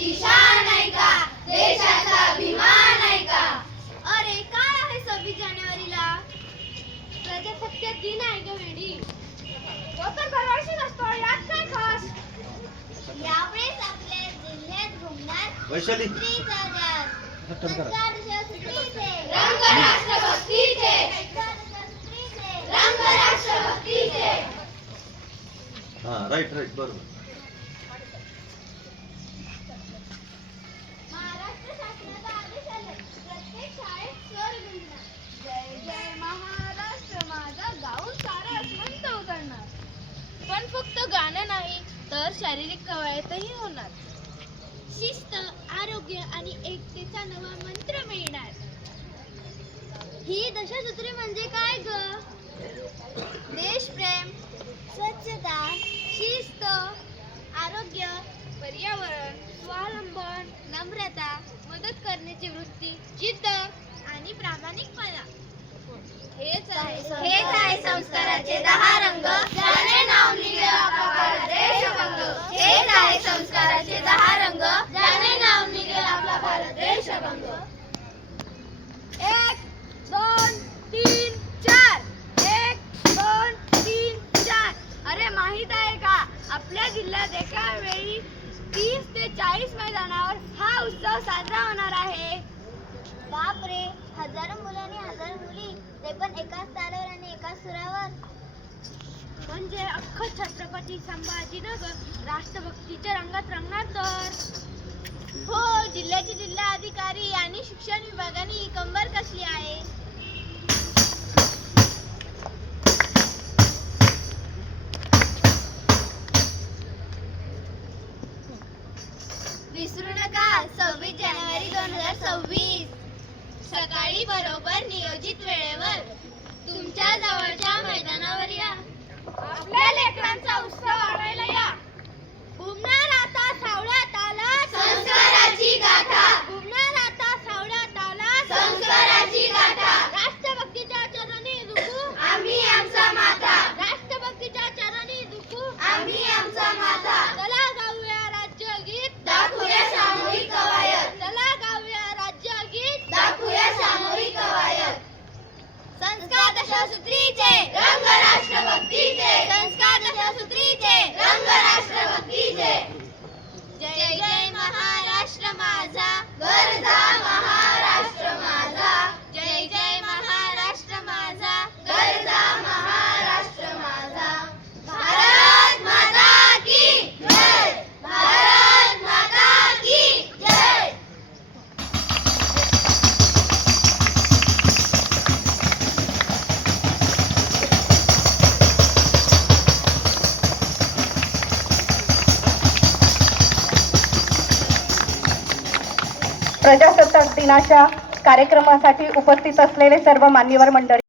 देशाची शान आहे का, देशाचा अभिमान आहे का? अरे काय आहे 26 जानेवारीला? प्रजासत्ताक दिन आहे ग वेडी. तो तर दरवर्षीच असतो, यात काय खास? यावेळेस आपल्या जिल्ह्यात घुमणार वैशाली स्त्रीचा जास. रंग राष्ट्रभक्तीचे, रंग राष्ट्रभक्तीचे. हा राईट बरोबर. महाराष्ट्र शासनाचा आदेश आला, प्रत्येक शाळेत स्वर गुंजणार. जय जय महाराष्ट्र माझा गाऊन सारे अस्वंत उतरणार. पण फक्त गाणं नाही तर शारीरिक कवायतही होणार. शिस्त, आरोग्य आणि एकतेचा नवा मंत्र मिळणार. ही दशसूत्री म्हणजे काय ग? देशप्रेम, स्वच्छता, शिस्त, आरोग्य, पर्यावरण, स्वावलंबन, नम्रता, मदत करण्याची वृत्ती, जिद्द आणि प्रामाणिकपणा. हेच आहे संस्काराचे 10 रंग, ज्याने नाव लिहिले आपला भारत देशभंग. हेच आहे संस्काराचे 10 रंग, ज्याने नाव लिहिले आपला भारत देशभंग. 1 2 3 4 1 2 3 4. अरे माहित आहे का, आपल्या जिल्ह्यात एका वेळी 30 ते 40 मैदानावर हा उत्सव साजरा होणार आहे. बापरे, हजारो मुलांनी हजार मुली, ते पण एकाच तालावर आणि एकाच सुरावर. म्हणजे अख्खं छत्रपती संभाजीनगर राष्ट्रभक्तीच्या रंगात रंगणार तर. हो, जिल्ह्याचे जिल्हा अधिकारी आणि शिक्षण विभागाने ही कंबर कसली आहे. विसरू नका 26 जानेवारी 2026 सकाळी बरोबर नियोजित वेळेवर तुमच्या जवळच्या मैदानावर या. आपल्या लेकरांचा उत्सव वाढवायला या. घुमणार आता सावळ्यात आला संस्काराची गाथा, घुमणार आता सावळ्यात आला संस्काराची गाथा. राष्ट्रभक्तीच्या चरणी दुखू आम्ही आमचा माता, राष्ट्रभक्तीच्या चरणी दुखू आम्ही आमचा माता. चला गाऊया राज्यगीत, दाखवूया सामूहिक कवायत, चला गाऊया राज्यगीत. दाखवूया सामूहिक कवायत. संस्कार दशसूत्रीचे, रंग राष्ट्रभक्तीचे, संस्कार दशसूत्रीचे, रंग राष्ट्रभक्तीचे. जय जय महाराष्ट्र माझा, गरजा महाराष्ट्र माझा, जय जय महाराष्ट्र माझा. गरजा महाराष्ट्र माझा. भारत माता की जय, भारत माता की जय. प्रजासत्ताक दिनाच्या कार्यक्रमासाठी उपस्थित असलेले सर्व मान्यवर मंडळी,